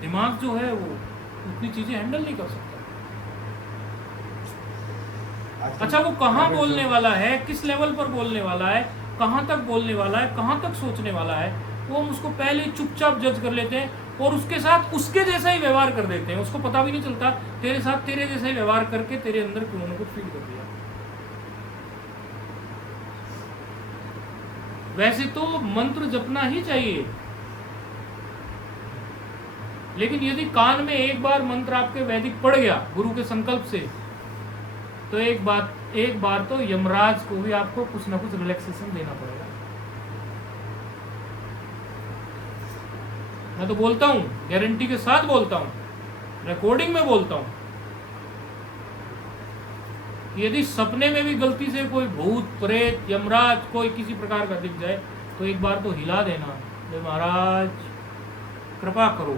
दिमाग जो है वो उतनी चीजें हैंडल नहीं कर सकता। अच्छा, वो कहाँ बोलने वाला है, किस लेवल पर बोलने वाला है, कहाँ तक बोलने वाला है, कहाँ तक सोचने वाला है, वो हम उसको पहले ही चुपचाप जज कर लेते हैं और उसके साथ उसके जैसा ही व्यवहार कर देते हैं। उसको पता भी नहीं चलता तेरे साथ तेरे जैसा ही व्यवहार करके तेरे अंदर क्यों को फील कर दिया। वैसे तो मंत्र जपना ही चाहिए, लेकिन यदि कान में एक बार मंत्र आपके वैदिक पड़ गया गुरु के संकल्प से, तो एक बार तो यमराज को भी आपको कुछ ना कुछ रिलैक्सेशन देना पड़ेगा। मैं तो बोलता हूं, गारंटी के साथ बोलता हूं, रिकॉर्डिंग में बोलता हूं, यदि सपने में भी गलती से कोई भूत प्रेत यमराज कोई किसी प्रकार का दिख जाए तो एक बार तो हिला देना, महाराज कृपा करो,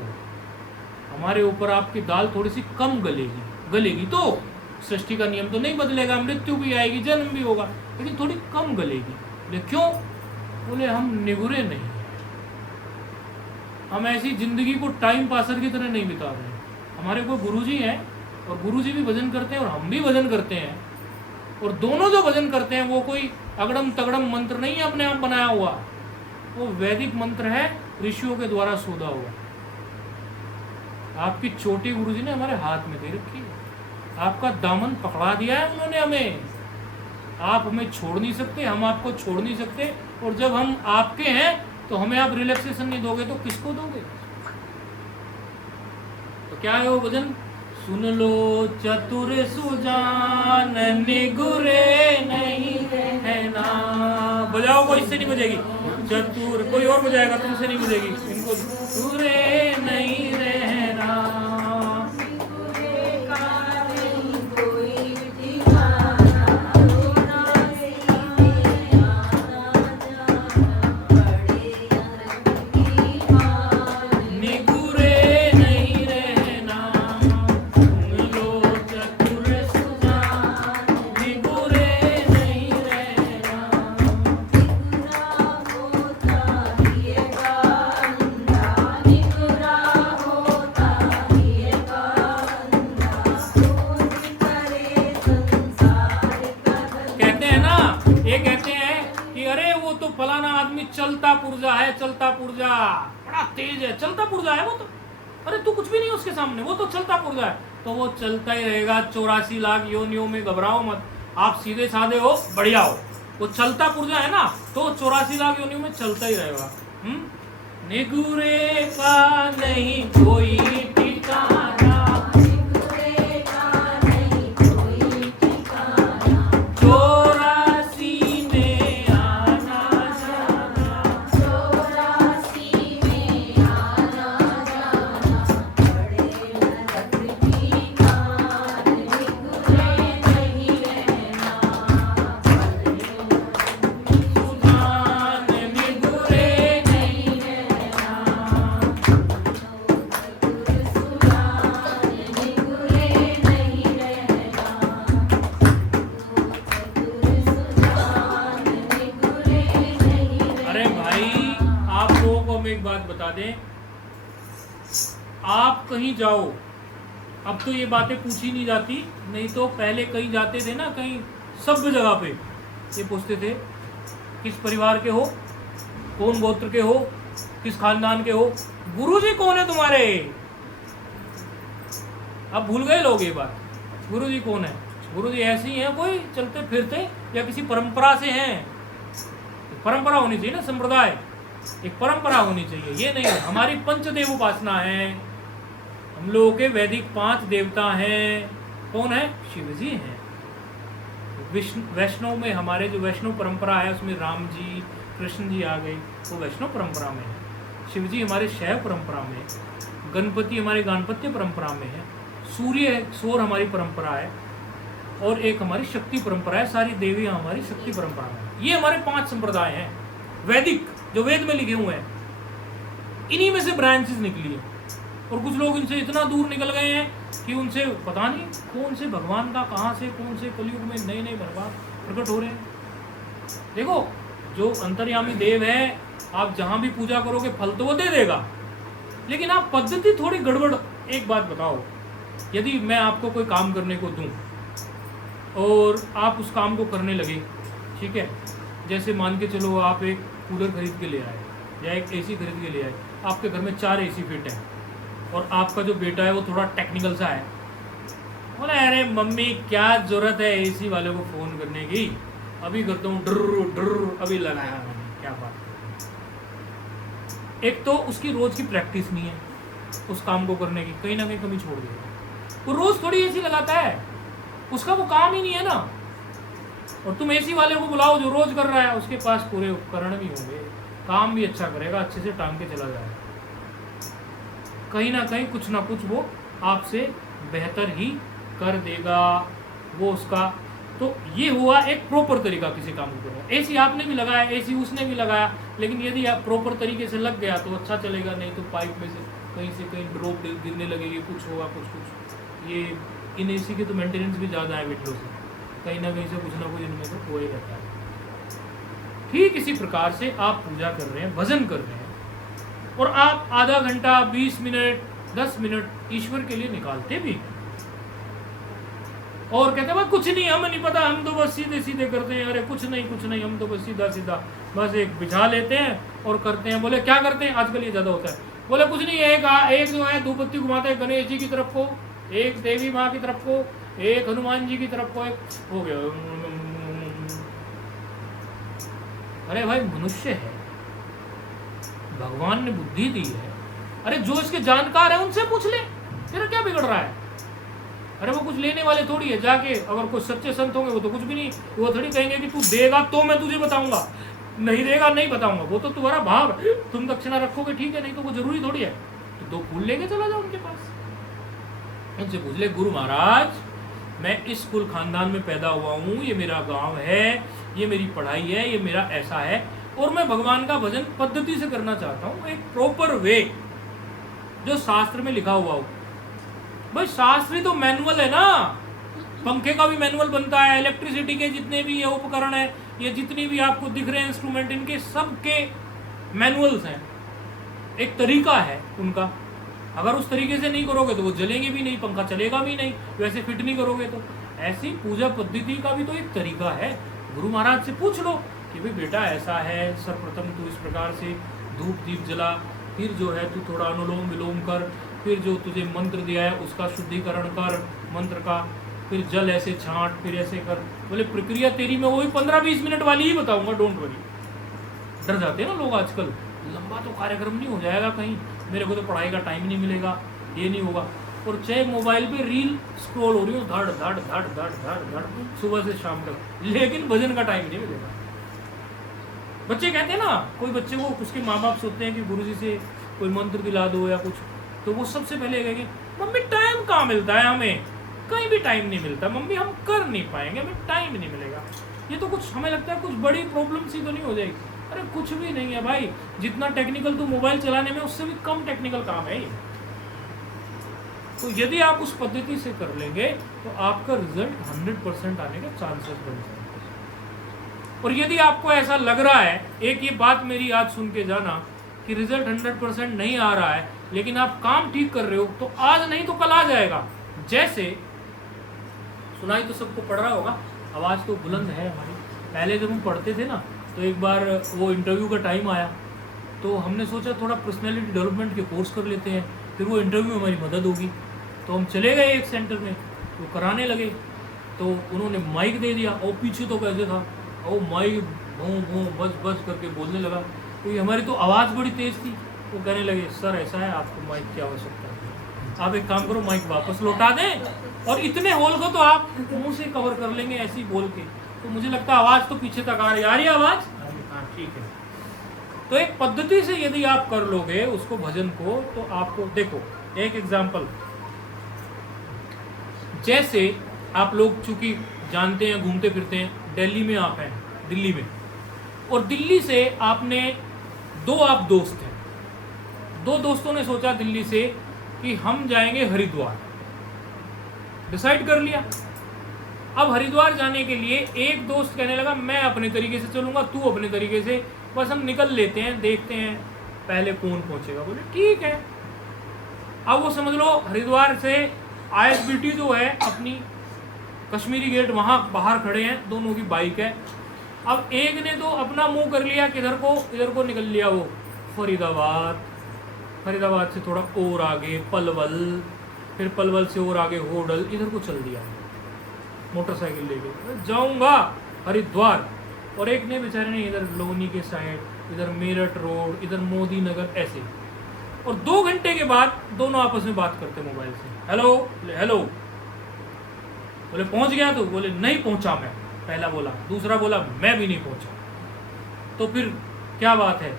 हमारे ऊपर आपकी दाल थोड़ी सी कम गलेगी तो सृष्टि का नियम तो नहीं बदलेगा, मृत्यु भी आएगी, जन्म भी होगा, लेकिन थोड़ी कम गलेगी। लेकिन क्यों? बोले हम निगुरे नहीं, हम ऐसी जिंदगी को टाइम पासर की तरह नहीं बिता रहे। हमारे कोई गुरुजी हैं और गुरुजी भी भजन करते हैं और हम भी भजन करते हैं, और दोनों जो भजन करते हैं वो कोई अगड़म तगड़म मंत्र नहीं है अपने आप बनाया हुआ, वो वैदिक मंत्र है, ऋषियों के द्वारा शोधा हुआ। आपकी चोटी गुरुजी ने हमारे हाथ में दे रखी है, आपका दामन पकड़ा दिया है उन्होंने हमें, आप हमें छोड़ नहीं सकते, हम आपको छोड़ नहीं सकते, और जब हम आपके हैं तो हमें आप रिलैक्सेशन नहीं दोगे तो किसको दोगे? तो क्या है वो भजन? सुन लो चतुर सुजान निगुरे नहीं रहना, बजाओ, कोई इससे नहीं बजेगी, चतुर कोई और बजाएगा, तुमसे नहीं बजेगी, इनको सुरे नहीं रहना। फलाना आदमी चलता पुर्जा है, चलता पुर्जा बड़ा तेज है, चलता पुर्जा है वो तो, अरे तू कुछ भी नहीं उसके सामने, वो तो चलता पुर्जा है, तो वो चलता ही रहेगा 84 लाख योनियों में, घबराओ मत, आप सीधे साधे हो, बढ़िया हो, वो चलता पुर्जा है ना, तो 84 लाख योनियों में चलता ही रहेगा। निगुरे का नहीं कोई ठिकाना, आप कहीं जाओ, अब तो ये बातें पूछी नहीं जाती, नहीं तो पहले कहीं जाते थे ना, कहीं सभ्य जगह पे ये पूछते थे किस परिवार के हो, कौन गोत्र के हो, किस खानदान के हो, गुरुजी कौन है तुम्हारे। अब भूल गए लोग ये बात, गुरुजी कौन है? गुरुजी ऐसे ही हैं, कोई चलते फिरते या किसी परंपरा से हैं। परंपरा होनी चाहिए ना, संप्रदाय, एक परंपरा होनी चाहिए, ये नहीं। हमारी पंचदेव उपासना है, हम लोगों के वैदिक 5 देवता हैं। कौन है? शिव जी हैं। वैष्णव में हमारे जो वैष्णव परंपरा है उसमें राम जी कृष्ण जी आ गए, वो वैष्णव परंपरा में है। शिव जी हमारे शैव परंपरा में, गणपति हमारे गाणपत्य परंपरा में है, सूर्य सौर हमारी परंपरा है, और एक हमारी शक्ति परंपरा है, सारी देवियाँ हमारी शक्ति परंपरा में। ये हमारे 5 संप्रदाय हैं वैदिक, जो वेद में लिखे हुए हैं। इन्हीं में से ब्रांचेस निकली है, और कुछ लोग इनसे इतना दूर निकल गए हैं कि उनसे पता नहीं कौन से भगवान का कहाँ से कौन से कलयुग में नए नए भगवान प्रकट हो रहे हैं। देखो, जो अंतर्यामी देव है, आप जहाँ भी पूजा करोगे फल तो वो दे देगा, लेकिन आप पद्धति थोड़ी गड़बड़। एक बात बताओ, यदि मैं आपको कोई काम करने को दूं और आप उस काम को करने लगे, ठीक है, जैसे मान के चलो आप एक कूलर खरीद के ले आए या एक एसी खरीद के ले आए, आपके घर में 4 एसी फिट हैं और आपका जो बेटा है वो थोड़ा टेक्निकल सा है, बोले अरे मम्मी क्या ज़रूरत है एसी वाले को फ़ोन करने की, अभी करता हूँ ड्र ड्र, अभी लगाया मैंने, क्या बात। एक तो उसकी रोज़ की प्रैक्टिस नहीं है उस काम को करने की, कहीं ना कहीं कमी छोड़ देगा। वो रोज़ थोड़ी एसी लगाता है, उसका वो काम ही नहीं है ना। और तुम एसी वाले को बुलाओ जो रोज़ कर रहा है, उसके पास पूरे उपकरण भी होंगे, काम भी अच्छा करेगा, अच्छे से टांग के चला जाएगा, कहीं ना कहीं कुछ ना कुछ वो आपसे बेहतर ही कर देगा वो उसका। तो ये हुआ एक प्रॉपर तरीका किसी काम को करना। एसी आपने भी लगाया, एसी उसने भी लगाया, लेकिन यदि आप प्रॉपर तरीके से लग गया तो अच्छा चलेगा, नहीं तो पाइप में से कहीं ड्रॉप गिरने लगेगी, कुछ होगा कुछ। ये इन एसी के तो मेंटेनेंस भी ज़्यादा है विंडो से, कहीं ना कहीं से कुछ ना कुछ इनमें तो हो ही रहता है। ठीक इसी प्रकार से आप पूजा कर रहे हैं, भजन कर रहे हैं, और आप आधा घंटा 20 मिनट 10 मिनट ईश्वर के लिए निकालते भी, और कहते हैं भाई कुछ नहीं, हमें नहीं पता, हम तो बस सीधे सीधे करते हैं। अरे कुछ नहीं, हम तो बस सीधा सीधा बस एक बिछा लेते हैं और करते हैं। बोले क्या करते हैं, आजकल ये ज़्यादा होता है, बोले कुछ नहीं, एक जो है धूप बत्ती घुमाते हैं गणेश जी की तरफ को, एक देवी माँ की तरफ को, एक हनुमान जी की तरफ को, एक हो गया। अरे भाई मनुष्य है, भगवान ने बुद्धि दी है, अरे जो इसके जानकार है उनसे पूछ ले, तेरा क्या बिगड़ रहा है। अरे वो कुछ लेने वाले थोड़ी है, जाके अगर कुछ सच्चे संत होंगे वो तो कुछ भी नहीं, वो थोड़ी कहेंगे कि तू देगा तो मैं तुझे बताऊंगा, नहीं देगा नहीं बताऊंगा, वो तो तुम्हारा भाव है, तुम दक्षिणा रखोगे ठीक है, नहीं तो वो जरूरी थोड़ी है। तो 2 फूल लेके चला जाओ उनके पास, उनसे पूछ ले, गुरु महाराज मैं इस कुल खानदान में पैदा हुआ हूँ, ये मेरा गाँव है, ये मेरी पढ़ाई है, ये मेरा ऐसा है, और मैं भगवान का भजन पद्धति से करना चाहता हूँ, एक प्रॉपर वे जो शास्त्र में लिखा हुआ हो। भाई शास्त्री तो मैनुअल है ना, पंखे का भी मैनुअल बनता है, इलेक्ट्रिसिटी के जितने भी ये उपकरण है, ये जितनी भी आपको दिख रहे हैं इंस्ट्रूमेंट, इनके सबके मैनुअल्स हैं, एक तरीका है उनका। अगर उस तरीके से नहीं करोगे तो वो जलेंगे भी नहीं, पंखा चलेगा भी नहीं, वैसे फिट नहीं करोगे तो। ऐसी पूजा पद्धति का भी तो एक तरीका है। गुरु महाराज से पूछ लो कि भाई बेटा ऐसा है, सर्वप्रथम तू इस प्रकार से धूप दीप जला, फिर जो है तू थोड़ा अनुलोम विलोम कर, फिर जो तुझे मंत्र दिया है उसका शुद्धिकरण कर मंत्र का, फिर जल ऐसे छांट, फिर ऐसे कर। बोले प्रक्रिया तेरी मैं वही 15-20 मिनट वाली ही बताऊंगा, डोंट वरी। डर जाते हैं ना लोग आजकल, लंबा तो कार्यक्रम नहीं हो जाएगा कहीं, मेरे को तो पढ़ाई का टाइम नहीं मिलेगा, ये नहीं होगा। और चाहे मोबाइल पे रील स्क्रॉल हो रही हो धड़ धड़ धड़ धड़ धड़ धड़ सुबह से शाम तक, लेकिन भजन का टाइम नहीं मिलेगा। बच्चे कहते हैं ना, कोई बच्चे को उसके माँ बाप सोचते हैं कि गुरुजी से कोई मंत्र दिला दो या कुछ, तो वो सबसे पहले कहेंगे मम्मी टाइम कहाँ मिलता है, हमें कहीं भी टाइम नहीं मिलता मम्मी, हम कर नहीं पाएंगे, हमें टाइम नहीं मिलेगा। ये तो कुछ हमें लगता है कुछ बड़ी प्रॉब्लम सी तो नहीं हो जाएगी। अरे कुछ भी नहीं है भाई, जितना टेक्निकल तो मोबाइल चलाने में उससे भी कम टेक्निकल काम है ये। तो यदि आप उस पद्धति से कर लेंगे तो आपका रिजल्ट 100% आने के चांसेस बढ़ जाएंगे। और यदि आपको ऐसा लग रहा है, एक ये बात मेरी आज सुन के जाना कि रिजल्ट 100% नहीं आ रहा है, लेकिन आप काम ठीक कर रहे हो, तो आज नहीं तो कल आ जाएगा। जैसे सुनाई तो सबको पड़ रहा होगा, आवाज़ तो बुलंद है हमारी। पहले जब हम पढ़ते थे ना, तो एक बार वो इंटरव्यू का टाइम आया, तो हमने सोचा थोड़ा पर्सनैलिटी डेवलपमेंट के कोर्स कर लेते हैं, फिर वो इंटरव्यू में हमारी मदद होगी। तो हम चले गए एक सेंटर में, वो कराने लगे, तो उन्होंने माइक दे दिया, और पीछे तो कैसे था, और माइक भों भों बस बस करके बोलने लगा। तो हमारी तो आवाज़ बड़ी तेज़ थी, वो कहने लगे सर ऐसा है, आपको माइक की आवश्यकता है, आप एक काम करो माइक वापस लौटा दें, और इतने होल को तो आप मुंह से कवर कर लेंगे ऐसे ही बोल के। तो मुझे लगता है आवाज़ तो पीछे तक आ रही है आवाज़, हाँ ठीक है। तो एक पद्धति से यदि आप कर लोगे उसको भजन को, तो आपको देखो एक एग्जाम्पल, जैसे आप लोग चूंकि जानते हैं घूमते फिरते हैं, दिल्ली में आप हैं, दिल्ली में, और दिल्ली से आपने आप दोस्त हैं, 2 दोस्तों ने सोचा दिल्ली से कि हम जाएंगे हरिद्वार, डिसाइड कर लिया। अब हरिद्वार जाने के लिए एक दोस्त कहने लगा मैं अपने तरीके से चलूंगा, तू अपने तरीके से, बस हम निकल लेते हैं, देखते हैं पहले कौन पहुंचेगा। बोले ठीक है, अब वो समझ लो हरिद्वार से ISBT जो है अपनी कश्मीरी गेट वहाँ बाहर खड़े हैं, दोनों की बाइक है। अब एक ने तो अपना मुंह कर लिया किधर को, इधर को निकल लिया वो फरीदाबाद, फरीदाबाद से थोड़ा और आगे पलवल, फिर पलवल से और आगे होडल, इधर को चल दिया मोटरसाइकिल लेके जाऊंगा हरिद्वार। और एक ने बेचारे ने इधर लोनी के साइड, इधर मेरठ रोड, इधर मोदी नगर, ऐसे। और 2 घंटे के बाद दोनों आपस में बात करते मोबाइल से, हेलो हेलो। बोले पहुंच गया तू? बोले नहीं पहुंचा मैं। पहला बोला, दूसरा बोला मैं भी नहीं पहुंचा। तो फिर क्या बात है,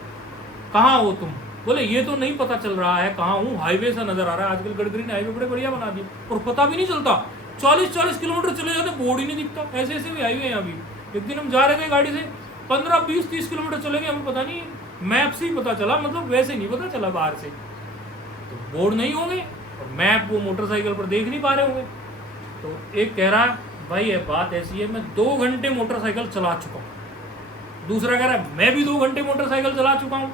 कहाँ हो तुम? बोले ये तो नहीं पता चल रहा है कहाँ हूँ, हाईवे सा नजर आ रहा है। आजकल गडकरी ने हाईवे बड़े बढ़िया बना दिए और पता भी नहीं चलता, 40-40 किलोमीटर चले जाते, बोर्ड ही नहीं दिखता। ऐसे ऐसे भी हाईवे हैं अभी। एक दिन हम जा रहे थे गाड़ी से, 15-20-30 किलोमीटर चले गए, हमें पता नहीं मैप से ही पता चला, मतलब वैसे नहीं पता चला बाहर से। तो बोर्ड नहीं होंगे और मैप वो मोटरसाइकिल पर देख नहीं पा रहे होंगे। तो एक कह रहा भाई ये बात ऐसी है, मैं 2 घंटे मोटरसाइकिल चला चुका हूँ। दूसरा कह रहा है मैं भी 2 घंटे मोटरसाइकिल चला चुका हूँ।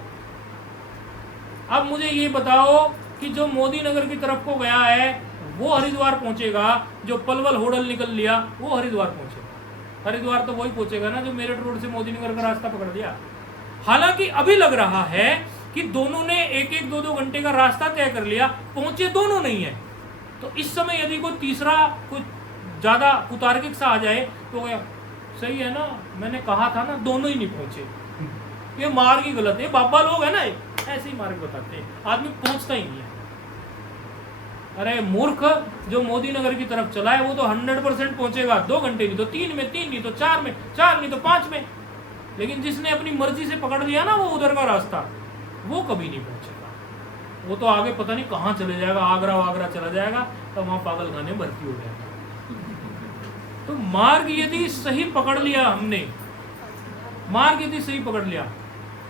अब मुझे ये बताओ कि जो मोदी नगर की तरफ को गया है वो हरिद्वार पहुंचेगा, जो पलवल होडल निकल लिया वो हरिद्वार पहुंचेगा। हरिद्वार तो वही पहुंचेगा ना जो मेरठ रोड से मोदी नगर का रास्ता पकड़ लिया। हालांकि अभी लग रहा है कि दोनों ने 1-1, 2-2 घंटे का रास्ता तय कर लिया, पहुंचे दोनों नहीं है। तो इस समय यदि कोई तीसरा कुछ ज्यादा कुतार्किक सा आ जाए तो क्या सही है ना, मैंने कहा था ना, दोनों ही नहीं पहुंचे, ये मार्ग ही गलत है। बाबा लोग है ना ऐसे ही मार्ग बताते हैं, आदमी पहुंचता ही नहीं है। अरे मूर्ख, जो मोदी नगर की तरफ चला है वो तो 100% पहुंचेगा, 2 घंटे नहीं तो 3 में, 3 नहीं तो 4 में, 4 नहीं तो 5 में। लेकिन जिसने अपनी मर्जी से पकड़ लिया ना वो उधर का रास्ता, वो कभी नहीं पहुंचेगा। वो तो आगे पता नहीं कहाँ चले जाएगा, आगरा वागरा चला जाएगा, तो वहां पागल खाने भर्ती हो जाएगा। तो मार्ग यदि सही पकड़ लिया हमने, मार्ग यदि सही पकड़ लिया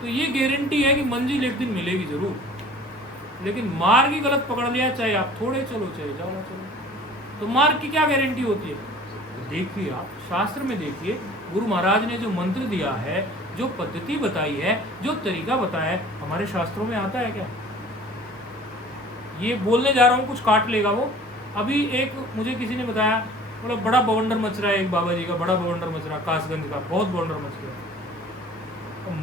तो ये गारंटी है कि मंजिल एक दिन मिलेगी जरूर। लेकिन मार्ग ही गलत पकड़ लिया, चाहे आप थोड़े चलो चाहे ज़्यादा चलो, तो मार्ग की क्या गारंटी होती है? तो देखिए आप शास्त्र में देखिए, गुरु महाराज ने जो मंत्र दिया है, जो पद्धति बताई है, जो तरीका बताया है, हमारे शास्त्रों में आता है क्या? ये बोलने जा रहा हूँ कुछ काट लेगा वो। अभी एक मुझे किसी ने बताया, बोला बड़ा बवंडर मच रहा है, एक बाबा जी का बड़ा बवंडर मच रहा, कासगंज का बहुत बवंडर मच रहा।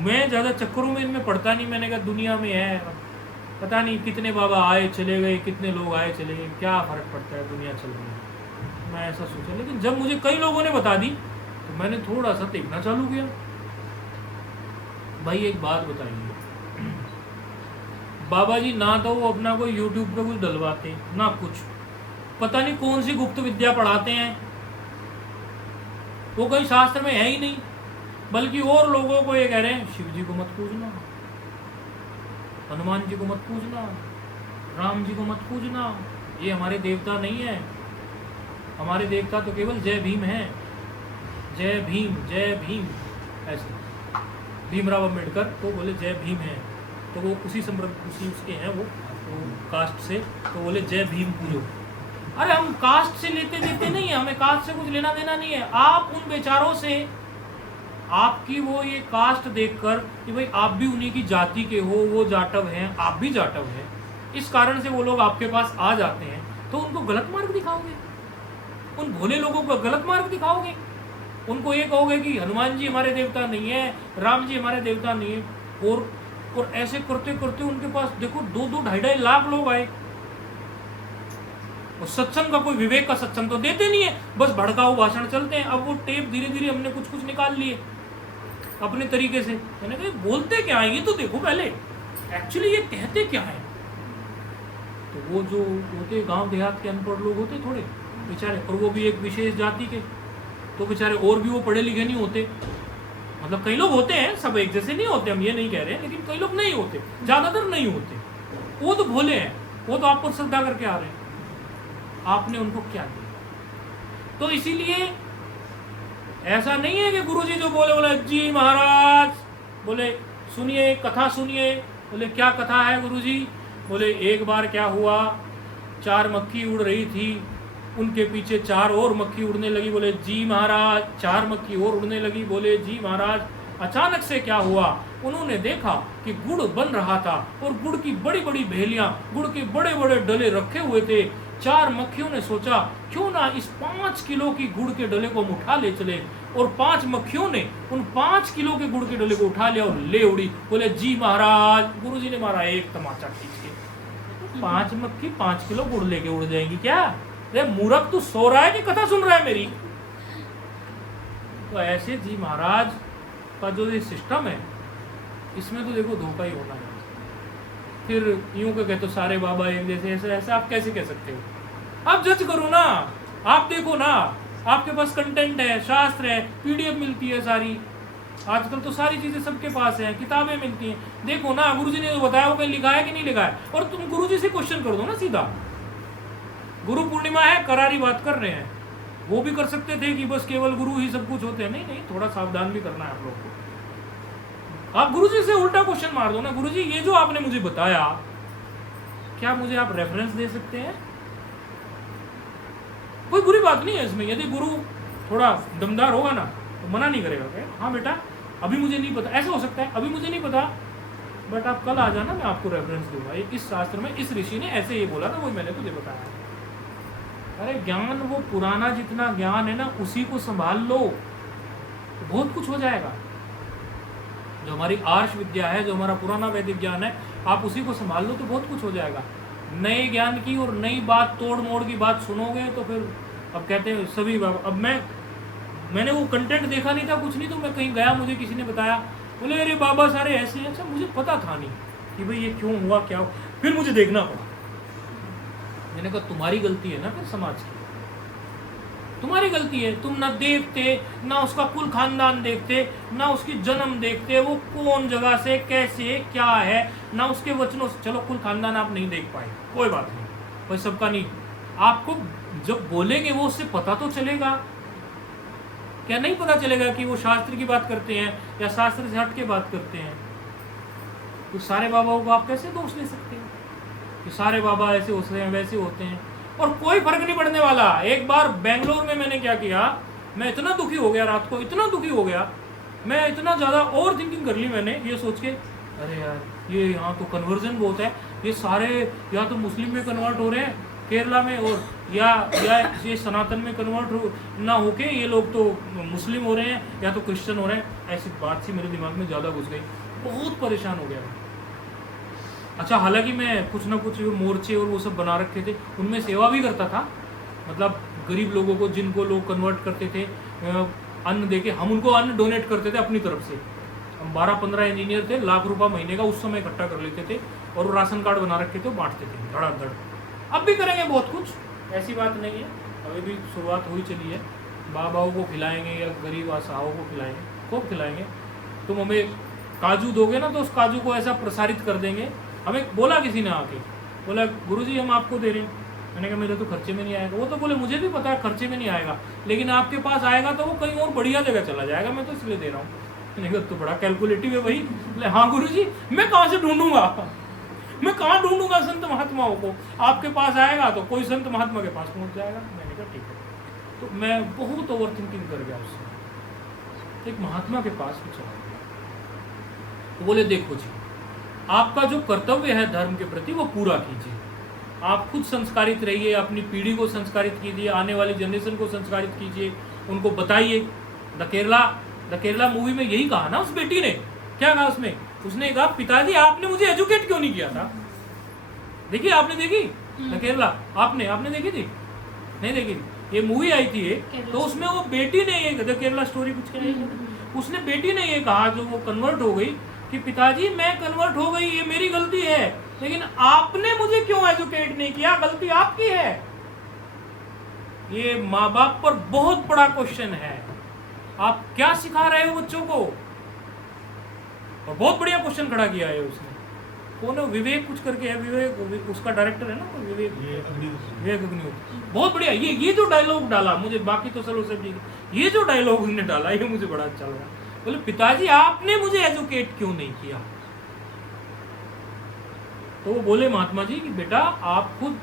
मैं ज़्यादा चक्करों में इनमें पढ़ता नहीं, मैंने कहा दुनिया में है, पता नहीं कितने बाबा आए चले गए, कितने लोग आए चले गए, क्या फ़र्क पड़ता है, दुनिया चल रही है। मैं ऐसा सोचा, लेकिन जब मुझे कई लोगों ने बता दी तो मैंने थोड़ा सा देखना चालू किया। भाई एक बात बताइए, बाबा जी ना तो वो अपना कोई यूट्यूब पे कुछ डलवाते ना कुछ, पता नहीं कौन सी गुप्त विद्या पढ़ाते हैं, वो कोई शास्त्र में है ही नहीं। बल्कि और लोगों को ये कह रहे हैं शिव जी को मत पूजना, हनुमान जी को मत पूजना, राम जी को मत पूजना, ये हमारे देवता नहीं है, हमारे देवता तो केवल जय भीम है, जय भीम जय भीम। ऐसे भीमराव अम्बेडकर तो बोले जय भीम है, तो वो उसी उसी उसके हैं वो कास्ट से, तो बोले जय भीम पूजो। अरे हम कास्ट से लेते देते नहीं है, हमें कास्ट से कुछ लेना देना नहीं है। आप उन बेचारों से, आपकी वो ये कास्ट देखकर कि भाई आप भी उन्हीं की जाति के हो, वो जाटव हैं, आप भी जाटव हैं, इस कारण से वो लोग आपके पास आ जाते हैं, तो उनको गलत मार्ग दिखाओगे, उन भोले लोगों को गलत मार्ग दिखाओगे, उनको ये कहोगे कि हनुमान जी हमारे देवता नहीं है, राम जी हमारे देवता नहीं है। और ऐसे करते करते उनके पास देखो 2-2, 2.5 लाख लोग आए। और सत्संग का कोई विवेक का सत्संग तो देते नहीं है, बस भड़काऊ भाषण चलते हैं। अब वो टेप धीरे धीरे हमने कुछ कुछ निकाल लिए अपने तरीके से। मैंने कहा बोलते क्या है ये तो देखो पहले, एक्चुअली ये कहते क्या है। तो वो जो होते गांव देहात के अनपढ़ लोग होते थोड़े बेचारे, और वो भी एक विशेष जाति के, तो बेचारे और भी वो पढ़े लिखे नहीं होते। मतलब कई लोग होते हैं, सब एक जैसे नहीं होते, हम ये नहीं कह रहे हैं, लेकिन कई लोग नहीं होते, ज़्यादातर नहीं होते। वो तो भोले हैं, वो तो आप पर श्रद्धा करके आ रहे हैं, आपने उनको क्या दिया। तो इसीलिए ऐसा नहीं है कि गुरुजी जो बोले बोले जी महाराज, बोले सुनिए कथा सुनिए। बोले क्या कथा है गुरुजी? बोले एक बार क्या हुआ, 4 मक्खी उड़ रही थी, उनके पीछे 4 और मक्खी उड़ने लगी। बोले जी महाराज। 4 मक्खी और उड़ने लगी। बोले जी महाराज। अचानक से क्या हुआ, उन्होंने देखा कि गुड़ बन रहा था और गुड़ की बड़ी बड़ी भेलियां, गुड़ के बड़े बड़े डले रखे हुए थे। 4 मक्खियों ने सोचा क्यों ना इस 5 किलो की गुड़ के डले को हम उठा ले चले, और 5 मक्खियों ने उन 5 किलो के गुड़ के डले को उठा लिया और ले उड़ी। बोले जी महाराज। गुरुजी ने मारा एक तमाचा खींच के, 5 मक्खी 5 किलो गुड़ लेके उड़ जाएंगी क्या? अरे मूर्ख, तू सो रहा है कि कथा सुन रहा है मेरी? तो ऐसे जी महाराज का जो ये सिस्टम है, इसमें तो देखो धोखा ही होना है। फिर यूं कहते तो सारे बाबा एक जैसे, ऐसे ऐसे आप कैसे कह सकते हो? आप जज करो ना, आप देखो ना, आपके पास कंटेंट है, शास्त्र है, पीडीएफ मिलती है सारी, आजकल तो सारी चीजें सबके पास है, किताबें मिलती हैं, देखो ना। गुरुजी ने जो बताया वो कहीं लिखा है कि नहीं लिखा है? और तुम गुरुजी से क्वेश्चन कर दो ना सीधा। गुरु पूर्णिमा है, करारी बात कर रहे हैं, वो भी कर सकते थे कि बस केवल गुरु ही सब कुछ होते हैं। नहीं नहीं, थोड़ा सावधान भी करना है आप लोग को। आप गुरुजी से उल्टा क्वेश्चन मार दो ना, गुरुजी ये जो आपने मुझे बताया, क्या मुझे आप रेफरेंस दे सकते हैं? कोई बुरी बात नहीं है इसमें। यदि गुरु थोड़ा दमदार होगा ना तो मना नहीं करेगा क्या, हाँ बेटा अभी मुझे नहीं पता, ऐसा हो सकता है अभी मुझे नहीं पता, बट आप कल आ जाना, मैं आपको रेफरेंस दूंगा, इस शास्त्र में इस ऋषि ने ऐसे ये बोला था, वही मैंने तुझे बताया। अरे ज्ञान वो पुराना जितना ज्ञान है ना, उसी को संभाल लो तो बहुत कुछ हो जाएगा। जो हमारी आर्ष विद्या है, जो हमारा पुराना वैदिक ज्ञान है, आप उसी को संभाल लो तो बहुत कुछ हो जाएगा। नए ज्ञान की और नई बात, तोड़ मोड़ की बात सुनोगे तो फिर अब कहते हैं सभी बाबा। अब मैंने वो कंटेंट देखा नहीं था, कुछ नहीं, तो मैं कहीं गया, मुझे किसी ने बताया, बोले अरे बाबा सारे ऐसे हैं। अच्छा, मुझे पता था नहीं कि भाई ये क्यों हुआ, क्या हुआ, फिर मुझे देखना पड़ा। मैंने कहा तुम्हारी गलती है ना, फिर समाज की तुम्हारी गलती है। तुम ना देखते, ना उसका कुल खानदान देखते, ना उसकी जन्म देखते, वो कौन जगह से कैसे क्या है, ना उसके वचनों से। चलो कुल खानदान आप नहीं देख पाए, कोई बात नहीं, भाई सबका नहीं, आपको जब बोलेंगे वो उससे पता तो चलेगा। क्या नहीं पता चलेगा कि वो शास्त्र की बात करते हैं या शास्त्र से हट के बात करते हैं? तो सारे बाबाओं को आप कैसे दोष दे सकते हैं कि सारे बाबा ऐसे होते हैं वैसे होते हैं? और कोई फर्क नहीं पड़ने वाला। एक बार बेंगलोर में मैंने क्या किया, मैं इतना दुखी हो गया, रात को इतना दुखी हो गया, मैं इतना ज़्यादा ओवर थिंकिंग कर ली मैंने, ये सोच के अरे यार ये यहाँ तो कन्वर्जन बहुत है, ये सारे या तो मुस्लिम में कन्वर्ट हो रहे हैं केरला में, और या ये सनातन में कन्वर्ट ना होके ये लोग तो मुस्लिम हो रहे हैं या तो क्रिश्चियन हो रहे हैं। ऐसी बात सी मेरे दिमाग में ज़्यादा घुस गई, बहुत परेशान हो गया मैं। अच्छा, हालांकि मैं कुछ ना कुछ मोर्चे और वो सब बना रखे थे, उनमें सेवा भी करता था, मतलब गरीब लोगों को जिनको लोग कन्वर्ट करते थे अन्न देके, हम उनको अन्न डोनेट करते थे अपनी तरफ से। हम 12-15 इंजीनियर थे, लाख रुपया महीने का उस समय इकट्ठा कर लेते थे, और वो राशन कार्ड बना रखे थे, बांटते थे धड़ाधड़। अब भी करेंगे बहुत कुछ, ऐसी बात नहीं है, अभी भी शुरुआत हुई चली है। बाबाओं को खिलाएंगे या गरीब असहायों को खिलाएंगे, खूब खिलाएंगे। तुम हमें काजू दोगे ना तो उस काजू को ऐसा प्रसारित कर देंगे। हमें बोला किसी ने आके, बोला गुरुजी हम आपको दे रहे हैं। मैंने कहा मेरे तो खर्चे में नहीं आएगा। वो तो बोले मुझे भी पता है खर्चे में नहीं आएगा, लेकिन आपके पास आएगा तो वो कहीं और बढ़िया जगह चला जाएगा, मैं तो इसलिए दे रहा हूँ। मैंने कहा तो बड़ा कैलकुलेटिव है भाई। बोले हाँ गुरुजी, मैं कहाँ से ढूंढूंगा, मैं कहाँ ढूंढूंगा संत महात्माओं को? आपके पास आएगा तो कोई संत महात्मा के पास पहुँच जाएगा। मैंने कहा ठीक है। तो मैं बहुत ओवर थिंकिंग कर गया उससे, एक महात्मा के पास भी चला गया। तो बोले देखो जी, आपका जो कर्तव्य है धर्म के प्रति वो पूरा कीजिए, आप खुद संस्कारित रहिए, अपनी पीढ़ी को संस्कारित कीजिए, आने वाली जनरेशन को संस्कारित कीजिए, उनको बताइए। द केरला मूवी में यही कहा ना उस बेटी ने, क्या कहा उसमें? उसने कहा पिताजी आपने मुझे एजुकेट क्यों नहीं किया था? देखिए आपने देखी द केरला? आपने देखी थी? नहीं देखी? ये मूवी आई थी एक, तो उसमें वो बेटी ने ये द केरला स्टोरी कुछ कही, उसने बेटी ने ये कहा जो वो कन्वर्ट हो गई कि पिताजी मैं कन्वर्ट हो गई, ये मेरी गलती है, लेकिन आपने मुझे क्यों एजुकेट नहीं किया? गलती आपकी है। ये माँ बाप पर बहुत बड़ा क्वेश्चन है, आप क्या सिखा रहे हो बच्चों को? और बहुत बढ़िया क्वेश्चन खड़ा किया है उसने। कौन है? विवेक कुछ करके है, विवेक उसका डायरेक्टर है ना, विवेक अग्निहोत्री। बहुत बढ़िया ये जो डायलॉग डाला मुझे, बाकी तो चलो सब ठीक, ये जो डायलॉग उन्होंने डाला ये मुझे बड़ा अच्छा लगा। बोले पिताजी आपने मुझे एजुकेट क्यों नहीं किया? तो वो बोले महात्मा जी कि बेटा आप खुद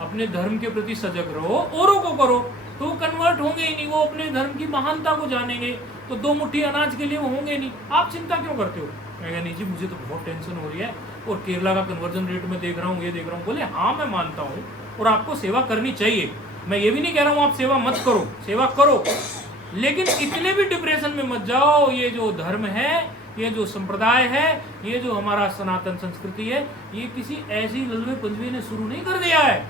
अपने धर्म के प्रति सजग रहो, औरों को करो तो वो कन्वर्ट होंगे ही नहीं, वो अपने धर्म की महानता को जानेंगे, तो 2 मुट्ठी अनाज के लिए वो होंगे नहीं। आप चिंता क्यों करते हो? मैं कहा नहीं जी मुझे तो बहुत टेंशन हो रही है, और केरला का कन्वर्जन रेट में देख रहा हूँ, ये देख रहा हूँ। बोले हाँ मैं मानता हूँ और आपको सेवा करनी चाहिए, मैं ये भी नहीं कह रहा हूँ आप सेवा मत करो, सेवा करो, लेकिन इतने भी डिप्रेशन में मत जाओ। ये जो धर्म है, ये जो संप्रदाय है, ये जो हमारा सनातन संस्कृति है, ये किसी ऐसी लल्वे पंजवी ने शुरू नहीं कर दिया है।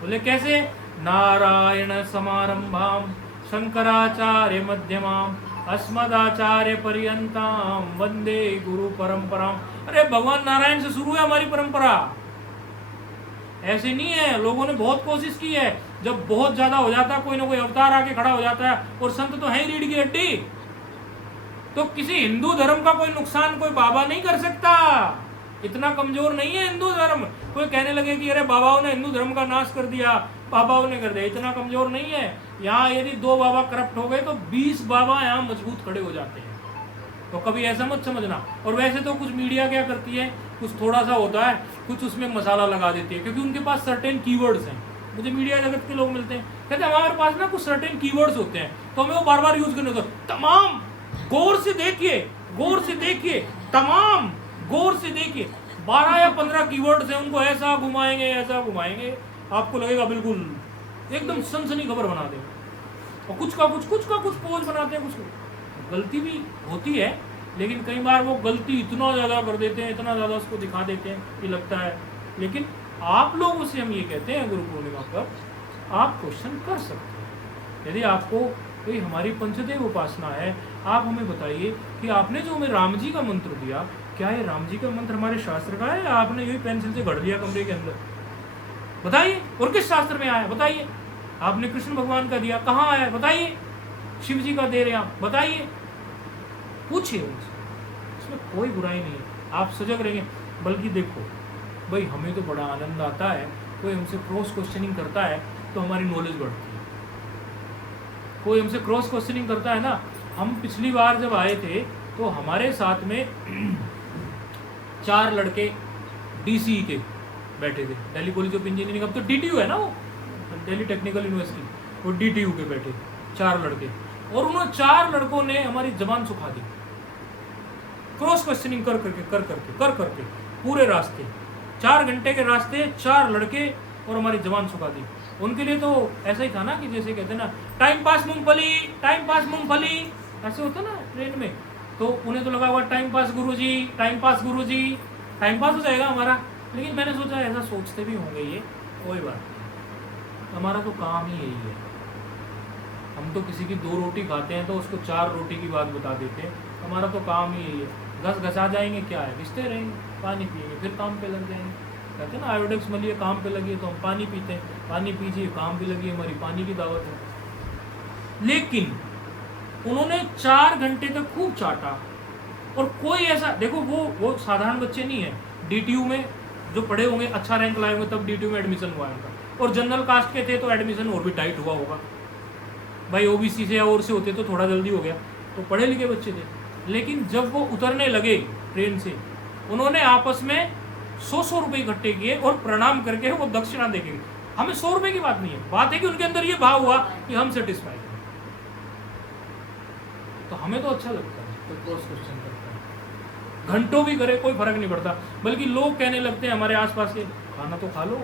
बोले कैसे? नारायण समारंभाम शंकराचार्य मध्यमाम अस्मदाचार्य पर्यंताम वंदे गुरु परंपराम। अरे भगवान नारायण से शुरू है हमारी परंपरा, ऐसे नहीं है। लोगों ने बहुत कोशिश की है, जब बहुत ज्यादा हो जाता है कोई ना कोई अवतार आके खड़ा हो जाता है, और संत तो है ही रीढ़ की हड्डी। तो किसी हिंदू धर्म का कोई नुकसान कोई बाबा नहीं कर सकता, इतना कमजोर नहीं है हिंदू धर्म। कोई कहने लगे कि अरे बाबाओं ने हिंदू धर्म का नाश कर दिया, बाबाओं ने कर दिया, इतना कमजोर नहीं है। यहाँ यदि 2 बाबा करप्ट हो गए तो 20 बाबा यहाँ मजबूत खड़े हो जाते हैं, तो कभी ऐसा मत समझना। और वैसे तो कुछ मीडिया क्या करती है, कुछ थोड़ा सा होता है, कुछ उसमें मसाला लगा देती है, क्योंकि उनके पास सर्टेन कीवर्ड्स हैं। मुझे मीडिया जगत के लोग मिलते हैं, कहते हैं हमारे पास ना कुछ सर्टेन कीवर्ड्स होते हैं, तो हमें वो बार बार यूज करने दो। तमाम गौर से देखिए, गौर से देखिए, तमाम गौर से देखिए, 12 या 15 कीवर्ड्स हैं, उनको ऐसा घुमाएंगे, ऐसा घुमाएंगे, आपको लगेगा बिल्कुल एकदम सनसनी खबर बना देंगे। और कुछ का कुछ पोज बनाते हैं, कुछ गलती भी होती है, लेकिन कई बार वो गलती इतना ज़्यादा कर देते हैं, इतना ज़्यादा उसको दिखा देते हैं कि लगता है। लेकिन आप लोगों से हम ये कहते हैं गुरु पूर्णिमा पर आप क्वेश्चन कर सकते हैं। यदि आपको कोई हमारी पंचदेव उपासना है, आप हमें बताइए कि आपने जो हमें राम जी का मंत्र दिया, क्या ये राम जी का मंत्र हमारे शास्त्र का है या आपने यही पेंसिल से गढ़ लिया कमरे के अंदर? बताइए। और किस शास्त्र में आया बताइए? आपने कृष्ण भगवान का दिया, कहाँ आया बताइए? शिव जी का दे रहे हैं आप, बताइए, पूछिए उनसे, इसमें कोई बुराई नहीं है, आप सजग रहेंगे। बल्कि देखो भाई, हमें तो बड़ा आनंद आता है, कोई हमसे क्रॉस क्वेश्चनिंग करता है तो हमारी नॉलेज बढ़ती है। कोई हमसे क्रॉस क्वेश्चनिंग करता है ना, हम पिछली बार जब आए थे तो हमारे साथ में 4 लड़के डीसी के बैठे थे, दिल्ली कॉलेज ऑफ इंजीनियरिंग, अब तो डीटीयू है ना वो, दिल्ली टेक्निकल यूनिवर्सिटी, वो डीटीयू के बैठे 4 लड़के, और उन्होंने 4 लड़कों ने हमारी जबान सुखा दी, क्रॉस क्वेश्चनिंग कर करके पूरे रास्ते, 4 घंटे के रास्ते, 4 लड़के और हमारी जबान सुखा दी। उनके लिए तो ऐसा ही था ना कि जैसे कहते हैं ना टाइम पास मूंगफली, टाइम पास मूंगफली, ऐसे होता ना ट्रेन में, तो उन्हें तो लगा हुआ टाइम पास गुरुजी, टाइम पास गुरुजी, टाइम पास हो जाएगा हमारा। लेकिन मैंने सोचा ऐसा सोचते भी होंगे ये, कोई बात नहीं, हमारा तो काम ही यही है। हम तो किसी की 2 रोटी खाते हैं तो उसको 4 रोटी की बात बता देते हैं, हमारा तो काम ही यही है। घस घसा जाएंगे, क्या है, घिसते रहेंगे, पानी पिएंगे, फिर काम पे लग जाएंगे। कहते हैं ना आयोडेक्स मलिए काम पे लगी है, तो हम पानी पीते हैं, पानी पीजिए, काम पे लगी, हमारी पानी की दावत है। लेकिन उन्होंने 4 घंटे तक खूब चाटा, और कोई ऐसा देखो, वो साधारण बच्चे नहीं है, डीटीयू में जो पढ़े होंगे, अच्छा रैंक लाए होंगे, तब डीटीयू में एडमिशन हुआ है उनका, और जनरल कास्ट के थे तो एडमिशन और भी टाइट हुआ होगा भाई, ओबीसी से या और से होते तो थोड़ा जल्दी हो गया, तो पढ़े लिखे बच्चे थे। लेकिन जब वो उतरने लगे ट्रेन से, उन्होंने आपस में 100 रुपए इकट्ठे किए और प्रणाम करके वो दक्षिणा देंगे। हमें 100 रुपए की बात नहीं है, बात है कि उनके अंदर ये भाव हुआ कि हम सेटिस्फाइड हैं, तो हमें तो अच्छा लगता है, तो क्रॉस क्वेश्चन करता है, घंटों भी करे कोई फर्क नहीं पड़ता। बल्कि लोग कहने लगते हैं हमारे आसपास के, खाना तो खा लो,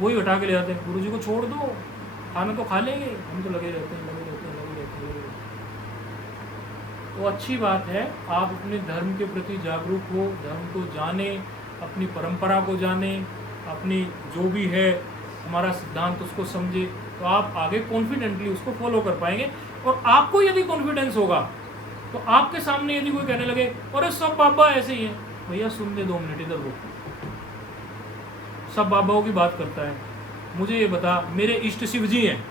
वही हटा के ले जाते हैं, गुरुजी को छोड़ दो, खाना तो खा लेंगे, हम तो लगे रहते हैं। तो अच्छी बात है, आप अपने धर्म के प्रति जागरूक हो, धर्म को जाने, अपनी परंपरा को जाने, अपनी जो भी है हमारा सिद्धांत उसको समझे, तो आप आगे कॉन्फिडेंटली उसको फॉलो कर पाएंगे। और आपको यदि कॉन्फिडेंस होगा तो आपके सामने यदि कोई कहने लगे अरे सब बाबा ऐसे ही हैं, भैया सुन ले 2 मिनट, इधर वो सब बाबाओं की बात करता है, मुझे ये बता, मेरे इष्ट शिव जी हैं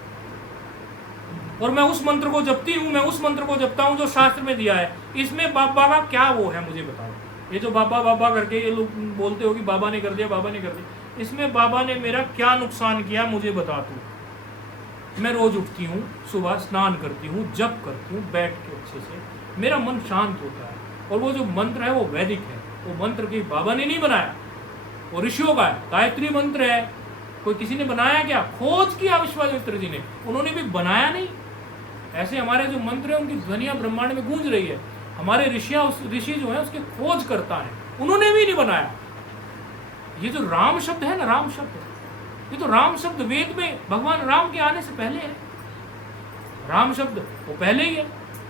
और मैं उस मंत्र को जपती हूँ, मैं उस मंत्र को जपता हूँ जो शास्त्र में दिया है, इसमें बाबा का क्या वो है, मुझे बताओ। ये जो बाबा बाबा करके ये लोग बोलते हो कि बाबा ने कर दिया, बाबा ने कर दिया, इसमें बाबा ने मेरा क्या नुकसान किया मुझे बता तू। मैं रोज उठती हूँ, सुबह स्नान करती हूँ, जप करती हूँ बैठ के अच्छे से, मेरा मन शांत होता है, और वो जो मंत्र है वो वैदिक है, वो मंत्र की बाबा ने नहीं बनाया, वो ऋषियों का है, गायत्री मंत्र है, कोई किसी ने बनाया क्या? खोज किया विश्वामित्र जी ने, उन्होंने भी बनाया नहीं। ऐसे हमारे जो मंत्र है उनकी ध्वनियां ब्रह्मांड में गूंज रही है, हमारे ऋषि जो है उसके खोज करता है, उन्होंने भी नहीं बनाया। ये जो राम शब्द है ना, राम शब्द, ये तो राम शब्द वेद में भगवान राम के आने से पहले है। राम शब्द वो पहले ही है,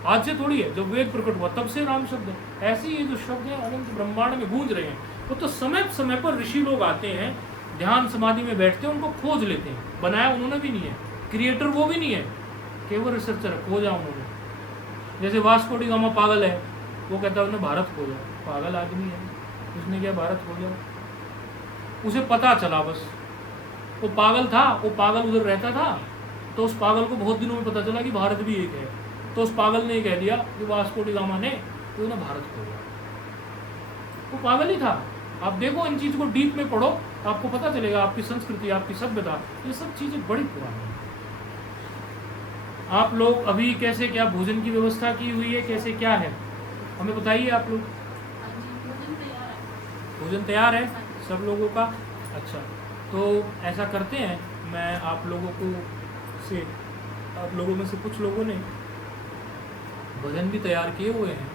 आज से थोड़ी है। जब वेद प्रकट हुआ तब से राम शब्द है। ऐसे ये जो शब्द है अनंत ब्रह्मांड में गूंज रहे हैं। वो तो समय समय पर ऋषि लोग आते हैं, ध्यान समाधि में बैठते हैं, उनको खोज लेते हैं। बनाया उन्होंने भी नहीं है, क्रिएटर वो भी नहीं है, केवल रिसर्चर है, खोजा उन्होंने। जैसे वास्को डी गामा पागल है, वो कहता है उसने भारत खोजा। पागल आदमी है, उसने क्या भारत खोजा? उसे पता चला बस, वो पागल था, वो पागल उधर रहता था, तो उस पागल को बहुत दिनों में पता चला कि भारत भी एक है। तो उस पागल ने कह दिया कि वास्को डी गामा ने तो ना भारत खोजा। वो पागल ही था। आप देखो, इन चीज़ को डीप में पढ़ो, आपको पता चलेगा आपकी संस्कृति, आपकी सभ्यता, ये सब चीज़ें बड़ी पुरानी हैं। आप लोग अभी कैसे क्या भोजन की व्यवस्था की हुई है, कैसे क्या है, हमें बताइए आप लोग। भोजन तैयार है सब लोगों का? अच्छा, तो ऐसा करते हैं, मैं आप लोगों में से कुछ लोगों ने भोजन भी तैयार किए हुए हैं,